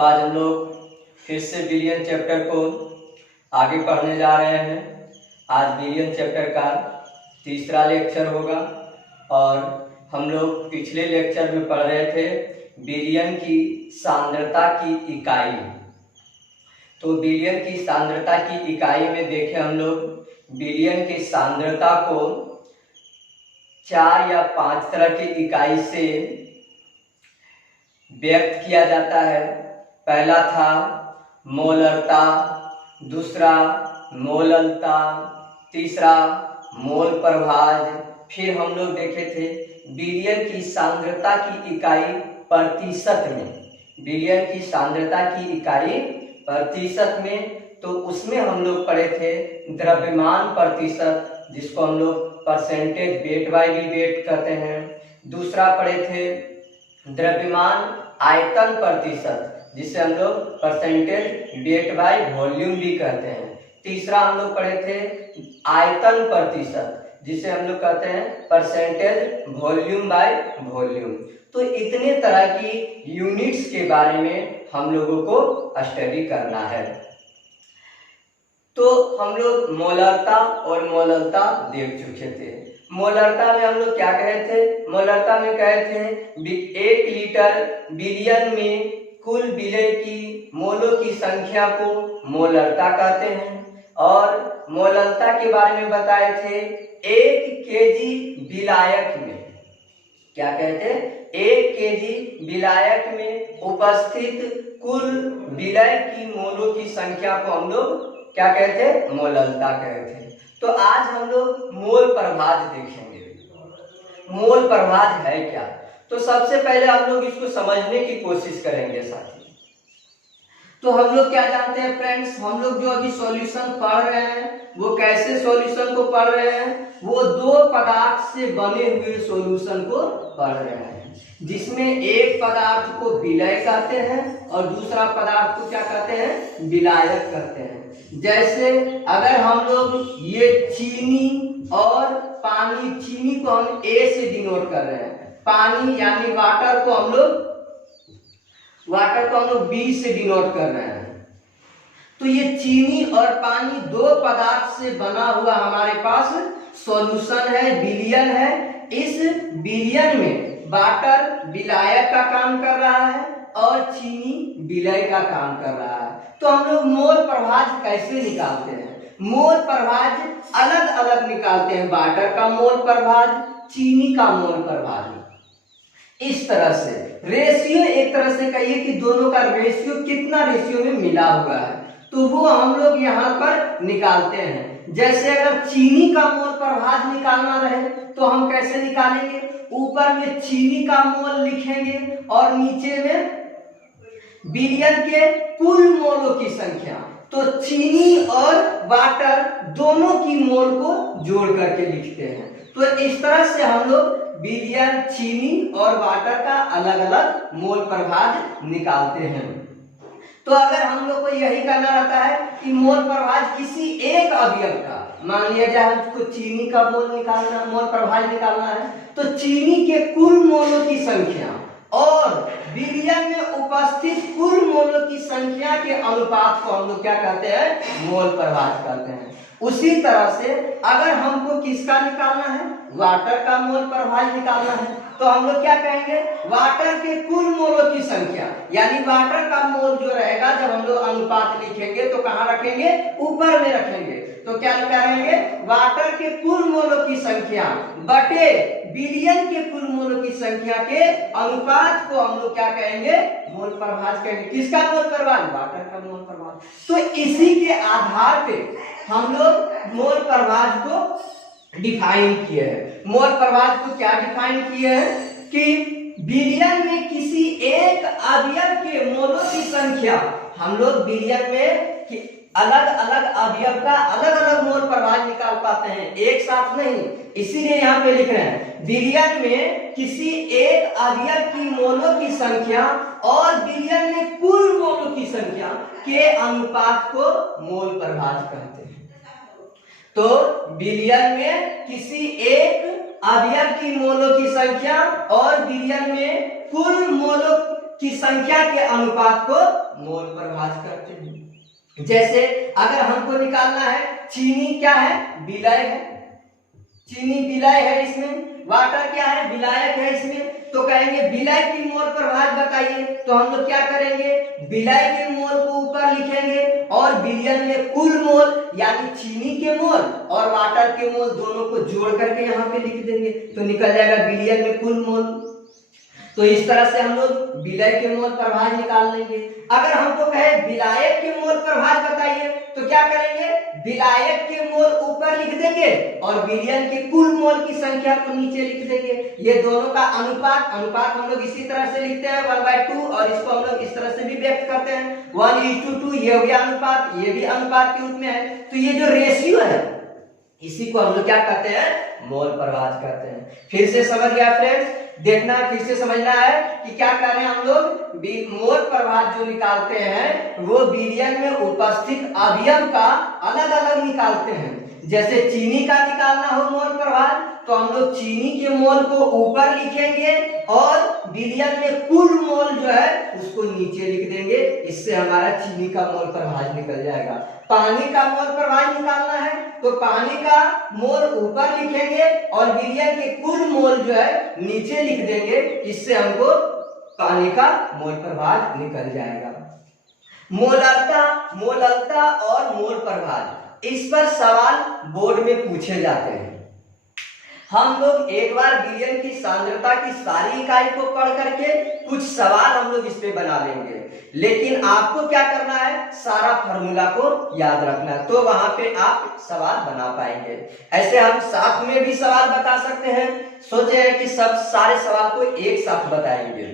तो आज हम लोग फिर से बिलियन चैप्टर को आगे पढ़ने जा रहे हैं। आज बिलियन चैप्टर का तीसरा लेक्चर होगा और हम लोग पिछले लेक्चर में पढ़ रहे थे बिलियन की सांद्रता की इकाई। तो बिलियन की सांद्रता की इकाई में देखे हम लोग बिलियन की सांद्रता को 4 या 5 तरह की इकाई से व्यक्त किया जाता है। पहला था मोलरता, दूसरा मोललता, तीसरा मोल प्रभाज। फिर हम लोग देखे थे बिलियन की सांद्रता की इकाई प्रतिशत में, बिलियन की सांद्रता की इकाई प्रतिशत में। तो उसमें हम लोग पढ़े थे द्रव्यमान प्रतिशत, जिसको हम लोग percentage weight by we weight कहते हैं। दूसरा पढ़े थे द्रव्यमान आयतन प्रतिशत, जिसे हम लोग परसेंटेज वेट बाय वॉल्यूम भी कहते हैं। तीसरा हम लोग पढ़े थे आयतन प्रतिशत, जिसे हम लोग कहते हैं परसेंटेज वॉल्यूम बाय वॉल्यूम। तो इतने तरह की यूनिट्स के बारे में हम लोगों को स्टडी करना है। तो हम लोग मोलरता और मोललता देख चुके थे। मोलरता में हम लोग क्या कहे थे? मोलरता में कहे थे 1 लीटर बिलियन में कुल विलय की मोलों की संख्या को मोलरता कहते हैं। और मोललता के बारे में बताए थे 1 केजी विलायक में, क्या कहते हैं? 1 केजी विलायक में उपस्थित कुल विलय की मोलों की संख्या को हम लोग क्या कहते? मोललता कहते हैं। तो आज हम लोग मोल प्रभाज देखेंगे। मोल प्रभाज है क्या? तो सबसे पहले हम लोग इसको समझने की कोशिश करेंगे साथी। तो हम लोग क्या जानते हैं फ्रेंड्स, हम लोग जो अभी सॉल्यूशन पढ़ रहे हैं वो कैसे सॉल्यूशन को पढ़ रहे हैं? वो 2 पदार्थ से बने हुए सॉल्यूशन को पढ़ रहे हैं, जिसमें एक पदार्थ को विलय कहते हैं और दूसरा पदार्थ को क्या कहते हैं? विलायक कहते हैं। जैसे अगर हम लोग ये चीनी और पानी, चीनी को हम ए से डिनोट कर रहे हैं, पानी यानी वाटर को हम लोग बी से डिनोट कर रहे हैं। तो ये चीनी और पानी 2 पदार्थ से बना हुआ हमारे पास सॉल्यूशन है, विलियन है। इस विलियन में वाटर विलायक का काम कर रहा है और चीनी विलय का काम कर रहा है। तो हम लोग मोल प्रभाज कैसे निकालते हैं? मोल प्रभाज अलग अलग निकालते हैं, वाटर का मोल प्रभाज, चीनी का मोल प्रभाज। इस तरह से रेशियो, एक तरह से कहिए कि दोनों का रेशियो कितना रेशियो में मिला हुआ है, तो वो हम लोग यहाँ पर निकालते हैं। जैसे अगर चीनी का मोल प्रभाज निकालना रहे तो हम कैसे निकालेंगे? ऊपर में चीनी का मोल लिखेंगे और नीचे में बिलियन के कुल मोलों की संख्या। तो चीनी और वाटर दोनों की मोल को जोड़ करके लिखते हैं। तो इस तरह से हम लोग बिलियन, चीनी और वाटर का अलग अलग मोल प्रभाज निकालते हैं। तो अगर हम लोग को यही करना रहता है कि मोल प्रभाज किसी एक अवयव का, मान लिया जाए हमको चीनी का मोल निकालना, मोल प्रभाज निकालना है, तो चीनी के कुल मोलों की संख्या और बिलियन में उपस्थित कुल मोलों की संख्या के अनुपात को हम लोग क्या कहते हैं? मोल प्रभाज कहते हैं। उसी तरह से अगर हमको किसका निकालना है? वाटर का मोल प्रभाज निकालना है, तो हम लोग क्या कहेंगे? वाटर के कुल मोलों की संख्या, यानी वाटर का मोल जो रहेगा, जब हम लोग अनुपात लिखेंगे तो कहाँ रखेंगे? ऊपर में रखेंगे। तो क्या करेंगे? वाटर के कुल मोलों की संख्या बटे बिलियन के कुल मोलों की संख्या के अनुपात को हम लोग क्या कहेंगे? मोल प्रभाज कहेंगे। किसका मोल प्रभाज? वाटर का मोल प्रभाज। तो इसी के आधार पे हम लोग मोल प्रभाज को डिफाइन किए हैं। मोल प्रभाज को क्या डिफाइन किए हैं? कि बिलियन में किसी एक अवयव के मोलों की संख्या, हम लोग बिलियन में अलग अलग अवयव का अलग अलग मोल प्रभाज निकाल पाते हैं, एक साथ नहीं। इसीलिए यहाँ पे लिख रहे हैं बिलियन में किसी एक अवयव की मोलों की संख्या और बिलियन में कुल मोलों की संख्या के अनुपात को मोल प्रभाज कहते हैं। तो बिलियन में किसी एक अवयव की मोलों की संख्या और बिलियन में कुल मोलों की संख्या के अनुपात को मोल पर भाग करते हैं। जैसे अगर हमको निकालना है चीनी क्या है, विलय है, चीनी विलय है, इसमें वाटर क्या है, विलायक है इसमें, तो कहेंगे विलय की मोल पर भाग बताइए, तो हम लोग क्या करेंगे, विलय के मोल को ऊपर लिखेंगे और विलयन में कुल मोल यानी चीनी के मोल और वाटर के मोल दोनों को जोड़ करके यहाँ पे लिख देंगे, तो निकल जाएगा विलयन में कुल मोल। तो इस तरह से हम लोग विलय के मोल प्रभाज निकाल लेंगे। अगर हमको कहे विलायक के मोल प्रभाज बताइए तो क्या करेंगे, विलायक के मोल ऊपर लिख देंगे और विलयन के कुल मोल की संख्या को नीचे लिख देंगे। ये दोनों का अनुपात हम लोग इसी तरह से लिखते हैं 1/2, और इसको हम लोग इस तरह से भी व्यक्त करते हैं 1:2, ये हो गया अनुपात, ये भी अनुपात के रूप में है। तो ये जो रेशियो है इसी को हम लोग क्या कहते हैं, मोल प्रभाज कहते हैं। फिर से समझ गया फ्रेंड्स, देखना है, फिर से समझना है कि क्या कर रहे हैं हम लोग, मोल प्रभाज जो निकालते हैं वो विलयन में उपस्थित अवयव का अलग अलग निकालते हैं। जैसे चीनी का निकालना हो मोल प्रभाज तो हम लोग चीनी के मोल को ऊपर लिखेंगे और विलयन में कुल मोल जो है उसको नीचे लिख देंगे, इससे हमारा चीनी का मोल प्रभाज निकल जाएगा। पानी का मोल प्रभाज निकालना है तो पानी का मोल ऊपर लिखेंगे और विलयन के कुल मोल जो है नीचे लिख देंगे, इससे हमको पानी का मोल प्रभाज निकल जाएगा। मोललता और मोल प्रभाज, इस पर सवाल बोर्ड में पूछे जाते हैं। हम लोग एक बार विलयन की सांद्रता की सारी इकाई को पढ़ करके कुछ सवाल हम लोग इस पे बना लेंगे, लेकिन आपको क्या करना है, सारा फॉर्मूला को याद रखना है, तो वहां पे आप सवाल बना पाएंगे। ऐसे हम साथ में भी सवाल बता सकते हैं, सोचे हैं कि सब सारे सवाल को एक साथ बताएंगे,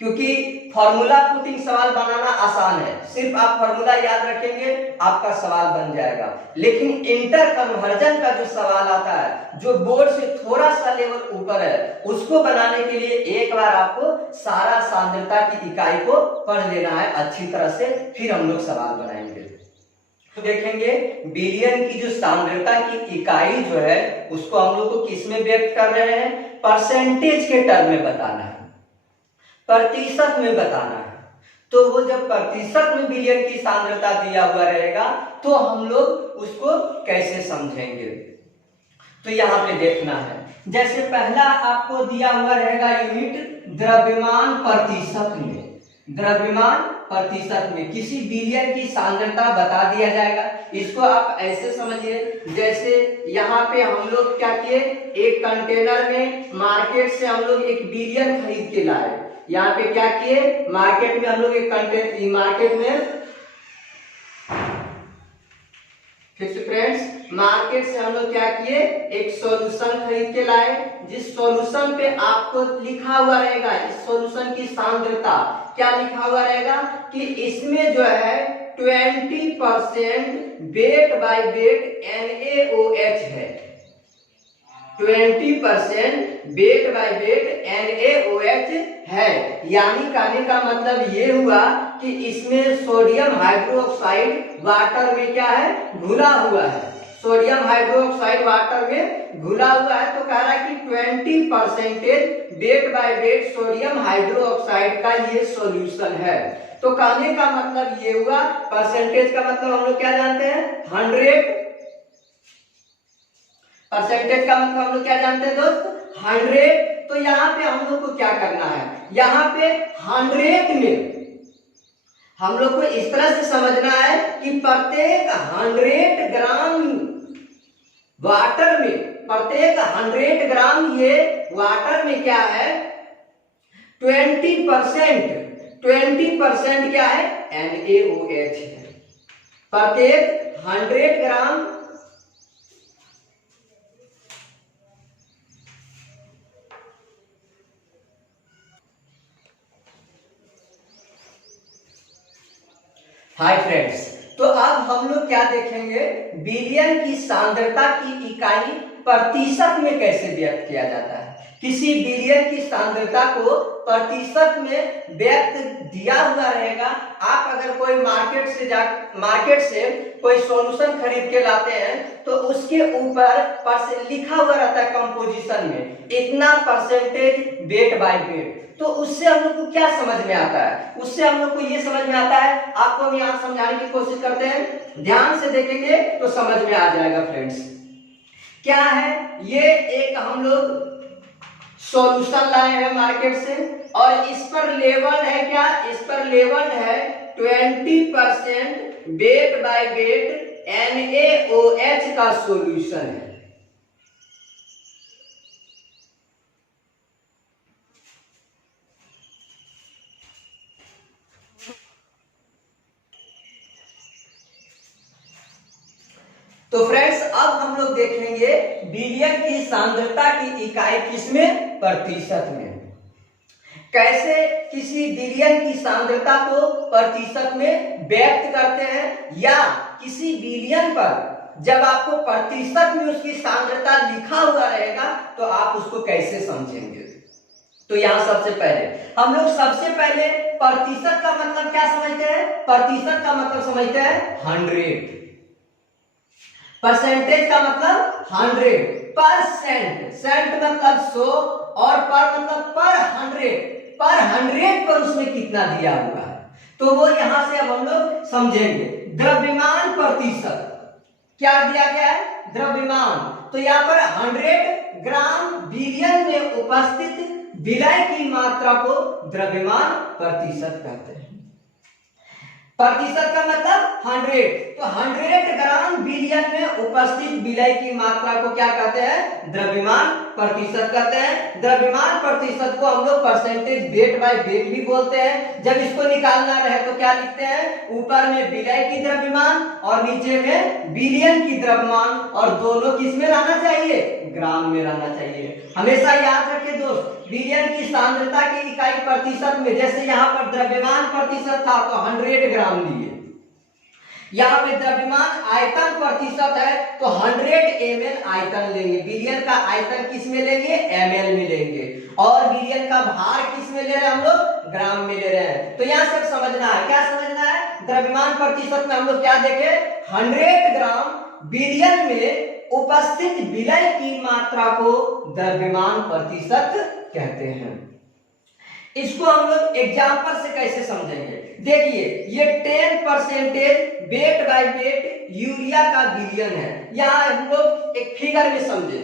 क्योंकि फॉर्मूला पुटिंग सवाल बनाना आसान है, सिर्फ आप फॉर्मूला याद रखेंगे आपका सवाल बन जाएगा। लेकिन इंटर कन्वर्जन का जो सवाल आता है जो बोर्ड से थोड़ा सा लेवल ऊपर है, उसको बनाने के लिए एक बार आपको सारा सांद्रता की इकाई को पढ़ लेना है अच्छी तरह से, फिर हम लोग सवाल बनाएंगे। तो देखेंगे विलयन की जो सांद्रता की इकाई जो है उसको हम लोग को किस में व्यक्त कर रहे हैं, परसेंटेज के टर्म में बताना है, प्रतिशत में बताना है। तो वो जब प्रतिशत में विलयन की सांद्रता दिया हुआ रहेगा तो हम लोग उसको कैसे समझेंगे, तो यहाँ पे देखना है। जैसे पहला आपको दिया हुआ रहेगा यूनिट द्रव्यमान प्रतिशत में, द्रव्यमान प्रतिशत में किसी विलयन की सांद्रता बता दिया जाएगा। इसको आप ऐसे समझिए, जैसे यहाँ पे हम लोग क्या किए, एक कंटेनर में मार्केट से हम लोग एक विलयन खरीद के लाए। यहाँ पे क्या किए, मार्केट में हम लोग एक कंटेनर, मार्केट में फिर से फ्रेंड्स, मार्केट से हम लोग क्या किए, एक सॉल्यूशन खरीद के लाए, जिस सॉल्यूशन पे आपको लिखा हुआ रहेगा, इस सॉल्यूशन की सांद्रता क्या लिखा हुआ रहेगा कि इसमें जो है 20% वेट बाय वेट NaOH है, 20% वेट बाय वेट NaOH है। यानी कहने का मतलब ये हुआ कि इसमें सोडियम हाइड्रोक्साइड वाटर में क्या है, घुला हुआ है, सोडियम हाइड्रोक्साइड वाटर में घुला हुआ है। तो कह रहा है कि 20% weight by weight sodium hydroxide का ये सॉल्यूशन है। तो कहने का मतलब ये हुआ, परसेंटेज का मतलब हम लोग क्या जानते हैं, 100, परसेंटेज का मतलब हम लोग क्या जानते हैं दोस्त, 100। तो यहाँ पे हम लोग को क्या करना है, यहाँ पे 100 में हम लोग को इस तरह से समझना है कि प्रत्येक 100 ग्राम वाटर में, प्रत्येक 100 ग्राम ये वाटर में क्या है, 20% क्या है, NaOH है। प्रत्येक 100 ग्राम हाय फ्रेंड्स, तो अब हम लोग क्या देखेंगे, विलयन की सांद्रता की इकाई प्रतिशत में कैसे व्यक्त किया जाता है। किसी विलयन की सांद्रता को प्रतिशत में व्यक्त दिया हुआ रहेगा। आप अगर कोई मार्केट से कोई सॉल्यूशन खरीद के लाते हैं तो उसके ऊपर लिखा हुआ रहता है कंपोजिशन में इतना परसेंटेज वेट बाय वेट। तो उससे हम लोग को क्या समझ में आता है? उससे हम लोग को ये समझ में आता है, आपको हम यहाँ समझाने की कोशिश करते हैं, ध्यान से देखेंगे तो समझ में आ जाएगा फ्रेंड्स। क्या है ये? एक हम लोग सॉल्यूशन लाए हैं मार्केट से और इस पर लेवल है क्या? इस पर लेवल है 20% वेट बाय वेट NaOH का सॉल्यूशन है। तो फ्रेंड्स अब हम लोग देखेंगे विलयन की सांद्रता की इकाई किसमें? प्रतिशत में। कैसे किसी विलयन की सांद्रता को प्रतिशत में व्यक्त करते हैं, या किसी विलयन पर जब आपको प्रतिशत में उसकी सांद्रता लिखा हुआ रहेगा तो आप उसको कैसे समझेंगे? तो यहां सबसे पहले प्रतिशत का मतलब क्या समझते हैं? प्रतिशत का मतलब समझते हैं 100। परसेंटेज का मतलब 100%, सेंट मतलब 100 और पर मतलब पर 100 पर उसमें कितना दिया हुआ है, तो वो यहां से अब हम लोग समझेंगे। द्रव्यमान प्रतिशत क्या दिया गया है? द्रव्यमान। तो यहाँ पर 100 ग्राम विलयन में उपस्थित विलय की मात्रा को द्रव्यमान प्रतिशत कहते हैं। प्रतिशत का मतलब 100, तो 100 ग्राम विलयन में उपस्थित विलय की मात्रा को क्या कहते हैं? द्रव्यमान प्रतिशत कहते हैं। द्रव्यमान प्रतिशत को हम लोग परसेंटेज वेट बाय वेट भी बोलते हैं। जब इसको निकालना रहे तो क्या लिखते हैं? ऊपर में विलय की द्रव्यमान और नीचे में विलयन की द्रव्यमान, और दोनों किस में रहना चाहिए? ग्राम में रहना चाहिए। हमेशा याद रखें दोस्त, विलयन की सांद्रता की इकाई प्रतिशत में, जैसे यहाँ पर द्रव्यमान प्रतिशत था तो 100 ग्राम लिए, यहाँ पे द्रव्यमान आयतन प्रतिशत है तो 100 ml आयतन लेंगे। विलयन का आयतन किस में लेंगे? ml में लेंगे। और विलयन का भार किस में ले रहे हैं हम लोग? ग्राम में ले रहे हैं। तो यहाँ से समझना है, क्या समझना है? द्रव्यमान प्रतिशत में हम लोग क्या देखे? 100 ग्राम विलयन में उपस्थित विलय की मात्रा को द्रव्यमान प्रतिशत कहते हैं। इसको हम लोग एग्जाम्पल से कैसे समझेंगे? देखिए ये 10% वेट बाय वेट यूरिया का विलयन है। यहां हम लोग एक फिगर में समझे,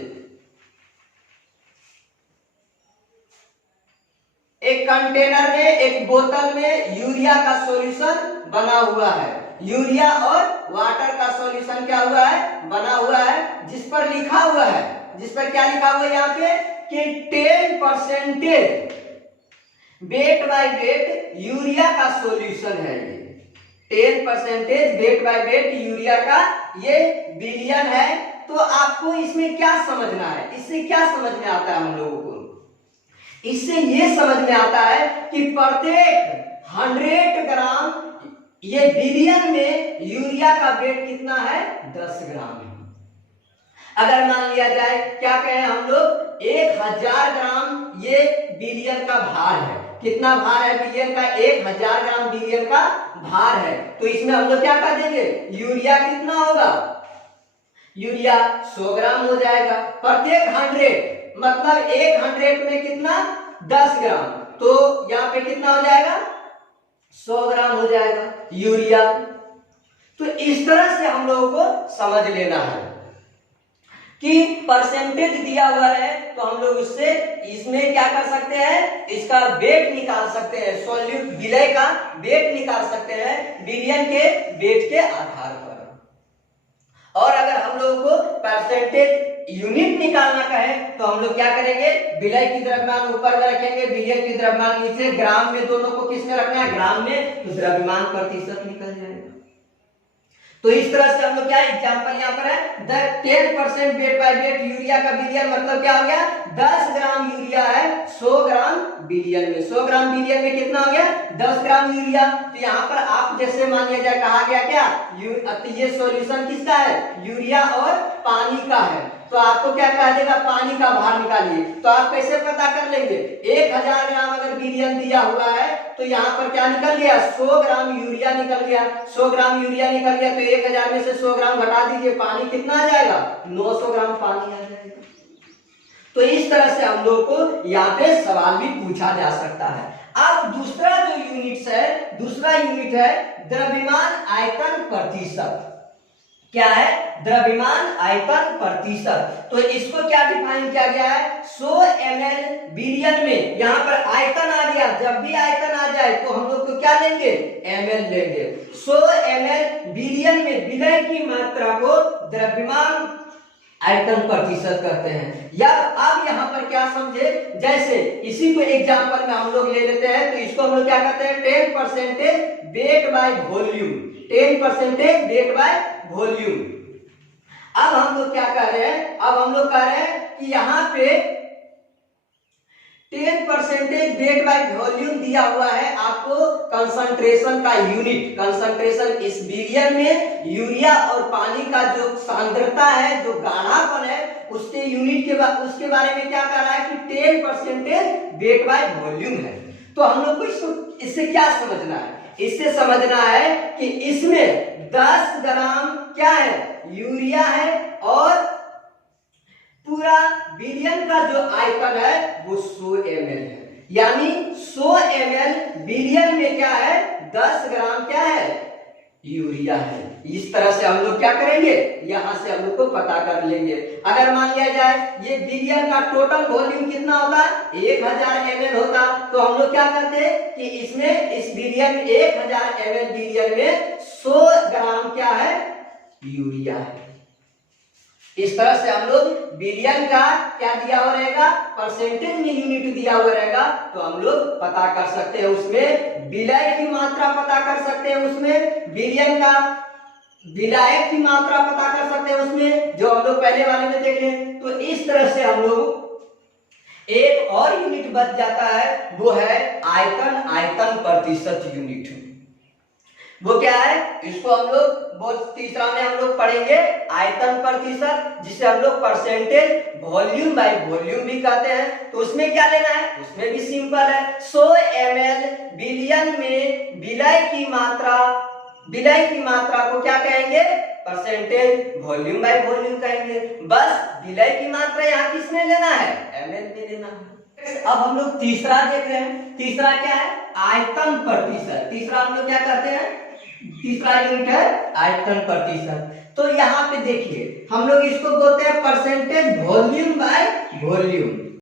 एक कंटेनर में, एक बोतल में यूरिया का सॉल्यूशन बना हुआ है। यूरिया और वाटर का सॉल्यूशन क्या हुआ है? बना हुआ है, जिस पर लिखा हुआ है, जिस पर क्या लिखा हुआ है यहाँ पे कि 10% वेट बाय वेट यूरिया का सॉल्यूशन है। ये 10% वेट बाय वेट यूरिया का ये विलयन है। तो आपको इसमें क्या समझना है? इससे क्या समझ में आता है हम लोगों को? इससे ये समझ में आता है कि प्रत्येक 100 ग्राम ये विलयन में यूरिया का वेट कितना है? 10 ग्राम है। अगर मान लिया जाए, क्या कहें हम लोग, 1000 ग्राम ये विलयन का भार है। कितना भार है विलयन का? 1000 ग्राम विलयन का भार है। तो इसमें हम लोग क्या कर देंगे? यूरिया कितना होगा? यूरिया 100 ग्राम हो जाएगा। प्रत्येक 100 मतलब 100 में कितना? 10 ग्राम। तो यहाँ पे कितना हो जाएगा? 100 ग्राम हो जाएगा यूरिया। तो इस तरह से हम लोगों को समझ लेना है कि परसेंटेज दिया हुआ है तो हम लोग उससे इसमें क्या कर सकते हैं? इसका वेट निकाल सकते हैं, सॉल्यूट विलय का वेट निकाल सकते हैं विलयन के वेट के आधार पर। और अगर हम लोगों को परसेंटेज यूनिट निकालना कहे तो हम लोग क्या करेंगे? विलय की द्रव्यमान ऊपर में रखेंगे, विलयन की द्रव्यमान नीचे। ग्राम में दोनों को किस में रखना है? ग्राम में। तो द्रव्यमान प्रतिशत निकल जाएगा। तो इस तरह से हम लोग क्या एग्जांपल यहाँ पर है, 10% वेट बाय वेट यूरिया का विलयन मतलब क्या हो गया? 10 ग्राम यूरिया है 100 ग्राम विलयन में। 100 ग्राम विलयन में कितना हो गया? 10 ग्राम यूरिया। तो यहाँ पर आप जैसे मान लिया जाए, कहा गया क्या? ये सॉल्यूशन किसका है? यूरिया और पानी का है। तो आपको क्या कह देगा, पानी का भार निकालिए। तो आप कैसे पता कर लेंगे, 1000 ग्राम अगर विलियन दिया हुआ है तो यहाँ पर क्या निकल गया, 100 ग्राम यूरिया निकल गया। 100 ग्राम यूरिया निकल गया तो 1000 में से 100 ग्राम घटा दीजिए, पानी कितना आ जाएगा, 900 ग्राम पानी आ जाएगा। तो इस तरह से हम लोग को यहाँ पे सवाल भी पूछा जा सकता है। अब दूसरा जो यूनिट है, दूसरा यूनिट है द्रव्यमान आयतन प्रतिशत। क्या है, द्रव्यमान आयतन प्रतिशत। तो इसको क्या डिफाइन किया गया है, 100 ml बिलियन में, यहाँ पर आयतन आ गया, जब भी आयतन आ जाए तो हम लोग को क्या लेंगे, ml लेंगे। 100 ml बिलियन में विलय की मात्रा को द्रव्यमान आयतन प्रतिशत कहते हैं। या अब यहाँ पर क्या समझे, जैसे इसी को एग्जांपल में हम लोग ले लेते हैं, तो इसको हम लोग क्या कहते हैं, 10% weight by volume. 10% weight by volume. अब हम लोग क्या कह रहे हैं, अब हम लोग कह रहे हैं कि यहाँ पे 10% वेट बाय वॉल्यूम दिया हुआ है आपको कंसंट्रेशन का यूनिट। कंसंट्रेशन इस बिलियन में यूरिया और पानी का जो सांद्रता है, जो गाढ़ापन है, उसके यूनिट के बाद उसके बारे में क्या कह रहा है कि 10% वेट बाय वॉल्यूम है। तो हम लोग को इससे क्या समझना है, इससे समझना है कि इसमें 10 ग्राम क्या है, यूरिया है, और पूरा बिलियन का जो आयतन है वो 100 ml है। यानी 100 ml बिलियन में क्या है, 10 ग्राम क्या है, यूरिया है। इस तरह से हम लोग क्या करेंगे, यहां से हम लोग को पता कर लेंगे। अगर मान लिया जाए ये बिलियन का टोटल वॉल्यूम कितना होता, 1000 ml होता, तो हम लोग क्या करते हैं कि इसमें इस बिलियन 1000 ml बिलियन में 100 ग्राम क्या है, यूरिया है। इस तरह से हम लोग बिलियन का क्या दिया हुआ रहेगा, परसेंटेज में यूनिट दिया हुआ रहेगा, तो हम लोग पता कर सकते हैं, उसमें विलय की मात्रा पता कर सकते हैं, उसमें बिलियन का विलायक की मात्रा पता कर सकते हैं, उसमें जो हम लोग पहले वाले में देखे। तो इस तरह से हम लोग एक और यूनिट बच जाता है, वो है आयतन, आयतन प्रतिशत यूनिट। वो क्या है, इसको हम लोग बहुत तीसरा में हम लोग पढ़ेंगे आयतन प्रतिशत, जिसे हम लोग परसेंटेज वॉल्यूम बाय वॉल्यूम भी कहते हैं। तो उसमें क्या लेना है, उसमें भी सिंपल है, 100 ml बिलियन में विलय की मात्रा, विलय की मात्रा को क्या कहेंगे, परसेंटेज वॉल्यूम बाय वॉल्यूम कहेंगे। बस विलय की मात्रा यहाँ किसमें लेना है, ml में लेना है। अब हम लोग तीसरा देख रहे हैं, तीसरा क्या है, आयतन प्रतिशत। तीसरा हम लोग क्या कहते हैं, तीसरा यूनिट है आयतन प्रतिशत। तो यहाँ पे देखिए हम लोग इसको बोलते हैं परसेंटेज वॉल्यूम बाय वॉल्यूम।